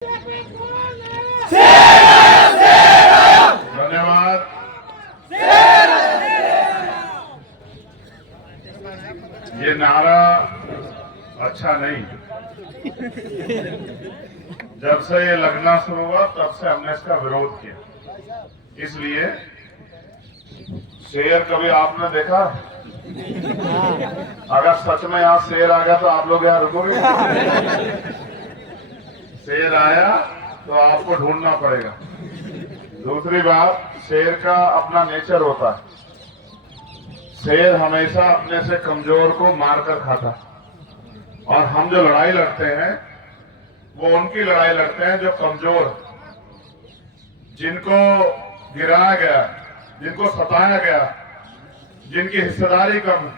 धन्यवाद। ये नारा अच्छा नहीं। जब से ये लगना शुरू हुआ तब से हमने इसका विरोध किया। इसलिए शेर कभी आपने देखा? अगर सच में यहाँ शेर आ गया तो आप लोग यहाँ रुकोगे? शेर आया तो आपको ढूंढना पड़ेगा। दूसरी बात, शेर का अपना नेचर होता है। शेर हमेशा अपने से कमजोर को मारकर खाता है। और हम जो लड़ाई लड़ते हैं वो उनकी लड़ाई लड़ते हैं जो कमजोर, जिनको गिराया गया, जिनको सताया गया, जिनकी हिस्सेदारी कम,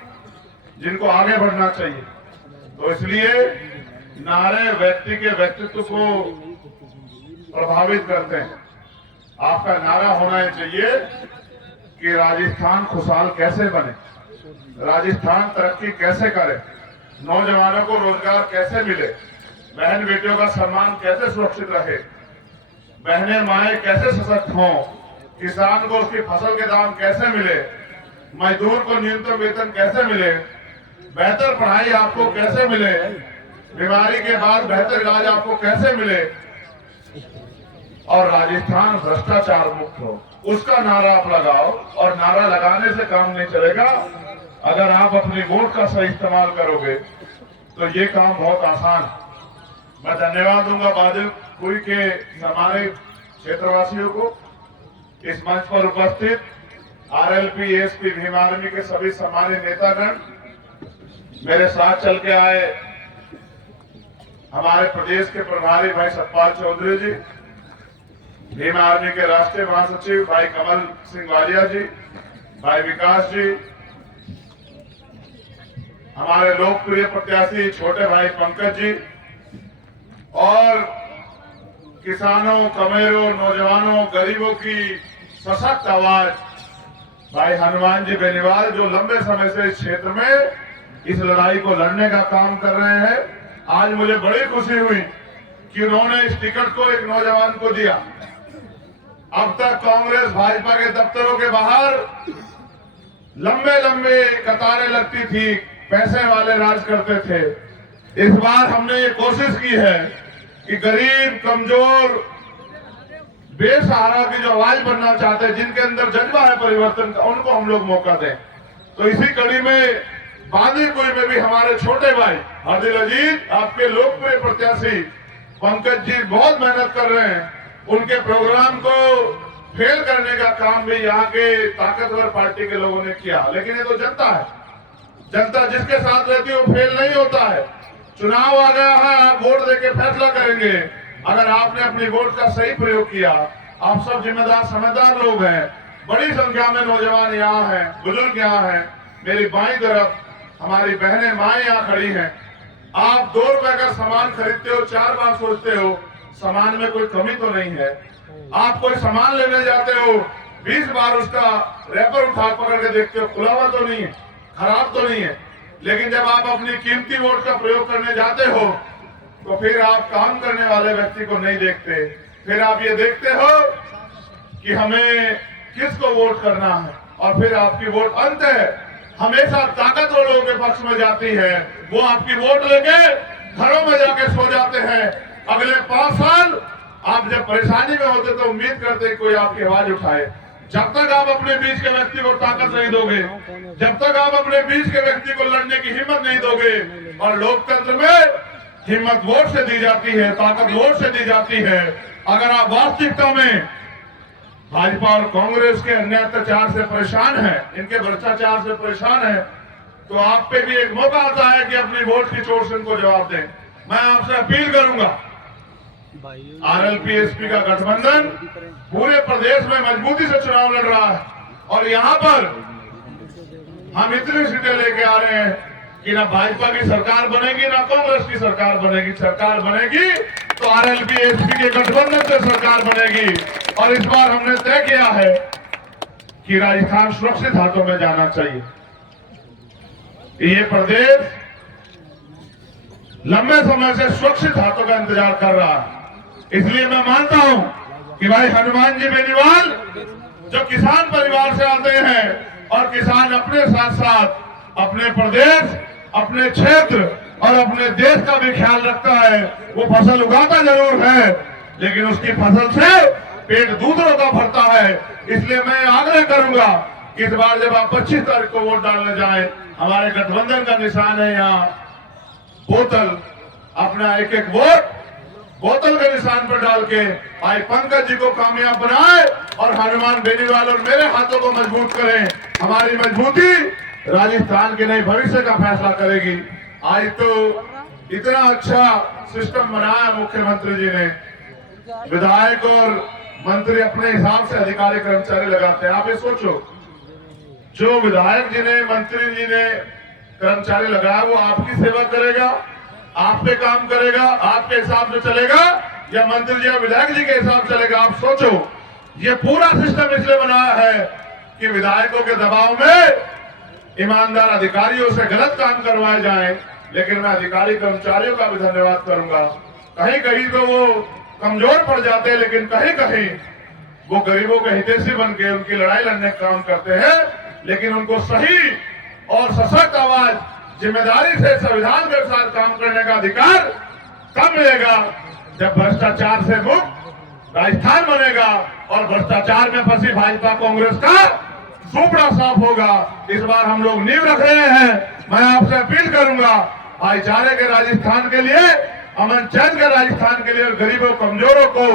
जिनको आगे बढ़ना चाहिए। तो इसलिए नारे व्यक्ति के व्यक्तित्व को प्रभावित करते हैं। आपका नारा होना चाहिए कि राजस्थान खुशहाल कैसे बने, राजस्थान तरक्की कैसे करे, नौजवानों को रोजगार कैसे मिले, बहन बेटियों का सम्मान कैसे सुरक्षित रहे, बहनें माएं कैसे सशक्त हों, किसान को उसकी फसल के दाम कैसे मिले, मजदूर को न्यूनतम वेतन कैसे मिले, बेहतर पढ़ाई आपको कैसे मिले, बीमारी के बाद बेहतर इलाज आपको कैसे मिले, और राजस्थान भ्रष्टाचार मुक्त हो, उसका नारा आप लगाओ। और नारा लगाने से काम नहीं चलेगा। अगर आप अपनी वोट का सही इस्तेमाल करोगे तो ये काम बहुत आसान है। मैं धन्यवाद दूंगा बादलपुर के हमारे क्षेत्रवासियों को, इस मंच पर उपस्थित आरएलपी, एएसपी, भीम आर्मी के सभी सम्मानित नेतागण, मेरे साथ चल के आए हमारे प्रदेश के प्रभारी भाई सतपाल चौधरी जी, भीम आर्मी के राष्ट्रीय महासचिव भाई कमल सिंह वालिया जी, भाई विकास जी, हमारे लोकप्रिय प्रत्याशी छोटे भाई पंकज जी, और किसानों, कमेरों, नौजवानों, गरीबों की सशक्त आवाज भाई हनुमान जी बेनीवाल, जो लंबे समय से इस क्षेत्र में इस लड़ाई को लड़ने का काम कर रहे हैं। आज मुझे बड़ी खुशी हुई कि उन्होंने इस टिकट को एक नौजवान को दिया। अब तक कांग्रेस भाजपा के दफ्तरों के बाहर लंबे लंबे कतारें लगती थी, पैसे वाले राज करते थे। इस बार हमने ये कोशिश की है कि गरीब, कमजोर, बेसहारा की जो आवाज बनना चाहते हैं, जिनके अंदर जज्बा है परिवर्तन का, उनको हम लोग मौका दें। तो इसी कड़ी में बांदीकुई में भी हमारे छोटे भाई आदिल अजीज, आपके लोकप्रिय प्रत्याशी पंकज जी बहुत मेहनत कर रहे हैं। उनके प्रोग्राम को फेल करने का काम भी यहाँ के ताकतवर पार्टी के लोगों ने किया। लेकिन ये तो जनता है, जनता जिसके साथ रहती है वो फेल नहीं होता है। चुनाव आ गया है, आप वोट देके फैसला करेंगे। अगर आपने अपनी वोट का सही प्रयोग किया, आप सब जिम्मेदार समझदार लोग हैं, बड़ी संख्या में नौजवान यहाँ हैं, बुजुर्ग यहाँ हैं, मेरी बाईं तरफ हमारी बहनें माएं यहाँ खड़ी हैं। आप 2 रुपए का सामान खरीदते हो, 4 बार सोचते हो सामान में कोई कमी तो नहीं है। आप कोई सामान लेने जाते हो, 20 बार उसका रैपर उठा पकड़ के देखते हो, खुला हुआ तो नहीं है, खराब तो नहीं है। लेकिन जब आप अपनी कीमती वोट का प्रयोग करने जाते हो तो फिर आप काम करने वाले व्यक्ति को नहीं देखते। फिर आप ये देखते हो कि हमें किसको वोट करना है, और फिर आपकी वोट अंत है हमेशा ताकतवर लोगों के पक्ष में जाती है। वो आपकी वोट लेके घरों में जाके सो जाते हैं। अगले 5 साल आप जब परेशानी में होते तो उम्मीद करते कोई आपकी आवाज उठाए। जब तक आप अपने बीच के व्यक्ति को ताकत नहीं दोगे, जब तक आप अपने बीच के व्यक्ति को लड़ने की हिम्मत नहीं दोगे, और लोकतंत्र में हिम्मत वोट से दी जाती है, ताकत वोट से दी जाती है। अगर आप वास्तविकता में भाजपा और कांग्रेस के अन्य अत्याचार से परेशान हैं, इनके भ्रष्टाचार से परेशान हैं, तो आप पे भी एक मौका आता है कि अपनी वोट की चोट से इनको जवाब दें। मैं आपसे अपील करूंगा, आरएलपी एसपी का गठबंधन पूरे प्रदेश में मजबूती से चुनाव लड़ रहा है, और यहाँ पर हम इतनी सीटें लेके आ रहे हैं कि ना भाजपा की सरकार बनेगी ना कांग्रेस की सरकार बनेगी। सरकार बनेगी तो आरएलपी एसपी के गठबंधन से सरकार बनेगी। और इस बार हमने तय किया है कि राजस्थान सुरक्षित हाथों में जाना चाहिए। ये प्रदेश लंबे समय से सुरक्षित हाथों का इंतजार कर रहा है। इसलिए मैं मानता हूं कि भाई हनुमान जी बेनीवाल जो किसान परिवार से आते हैं और किसान अपने साथ साथ अपने प्रदेश, अपने क्षेत्र और अपने देश का भी ख्याल रखता है। वो फसल उगाता जरूर है, लेकिन उसकी फसल से पेट दूसरों का भरता है। इसलिए मैं आग्रह करूंगा कि इस बार जब आप 25 तारीख को वोट डालने जाएं, हमारे गठबंधन का निशान है यहाँ बोतल, अपना एक एक वोट बोतल के निशान पर डाल के भाई पंकज जी को कामयाब बनाए और हनुमान बेनीवाल और मेरे हाथों को मजबूत करें। हमारी मजबूती राजस्थान के नए भविष्य का फैसला करेगी। आज तो इतना अच्छा सिस्टम बनाया मुख्यमंत्री जी ने, विधायक और मंत्री अपने हिसाब से अधिकारी कर्मचारी लगाते हैं। आप ये सोचो, जो विधायक जी ने, मंत्री जी ने कर्मचारी लगाया वो आपकी सेवा करेगा, आप पे काम करेगा, आपके हिसाब से चलेगा, या मंत्री जी या विधायक जी के हिसाब से चलेगा? आप सोचो। ये पूरा सिस्टम इसलिए बनाया है कि विधायकों के दबाव में ईमानदार अधिकारियों से गलत काम करवाए जाएं। लेकिन मैं अधिकारी कर्मचारियों का भी धन्यवाद करूंगा। कहीं कहीं तो वो कमजोर पड़ जाते हैं, लेकिन कहीं कहीं वो गरीबों के हितैषी बन के उनकी लड़ाई लड़ने का काम करते हैं। लेकिन उनको सही और सशक्त आवाज, जिम्मेदारी से संविधान के साथ काम करने का अधिकार कब मिलेगा? जब भ्रष्टाचार से मुक्त राजस्थान बनेगा और भ्रष्टाचार में फंसी भाजपा कांग्रेस का सुपड़ा साफ होगा। इस बार हम लोग नींव रख रहे हैं। मैं आपसे अपील करूंगा, भाईचारे के राजस्थान के लिए, अमन चैन के राजस्थान के लिए और गरीबों कमजोरों को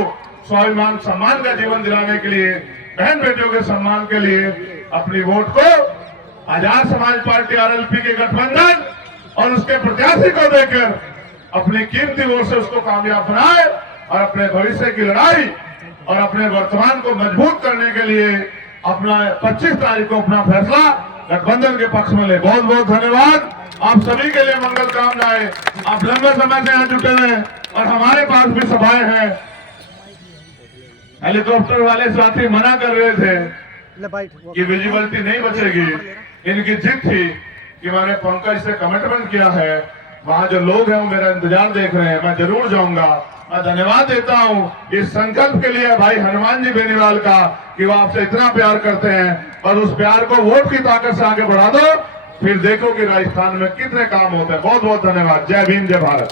स्वाभिमान सम्मान का जीवन दिलाने के लिए, बहन बेटियों के सम्मान के लिए अपनी वोट को आजाद समाज पार्टी आरएलपी के गठबंधन और उसके प्रत्याशी को देकर अपनी कीमती वोट से उसको कामयाब बनाए और अपने भविष्य की लड़ाई और अपने वर्तमान को मजबूत करने के लिए अपना 25 तारीख को अपना फैसला गठबंधन के पक्ष में ले। बहुत बहुत धन्यवाद। आप सभी के लिए मंगल कामनाएं। आप लंबे समय से यहाँ जुटे हुए और हमारे पास भी सभाएं हैं। हेलीकॉप्टर वाले साथी मना कर रहे थे कि विजिबिलिटी नहीं बचेगी। इनकी जिद थी कि मैंने पंकज से कमिटमेंट किया है, वहां जो लोग हैं वो मेरा इंतजार देख रहे हैं, मैं जरूर जाऊंगा। मैं धन्यवाद देता हूं इस संकल्प के लिए भाई हनुमान जी बेनीवाल का कि वो आपसे इतना प्यार करते हैं, और उस प्यार को वोट की ताकत से आगे बढ़ा दो, फिर देखो कि राजस्थान में कितने काम होते हैं। बहुत बहुत धन्यवाद। जय भीम, जय भारत।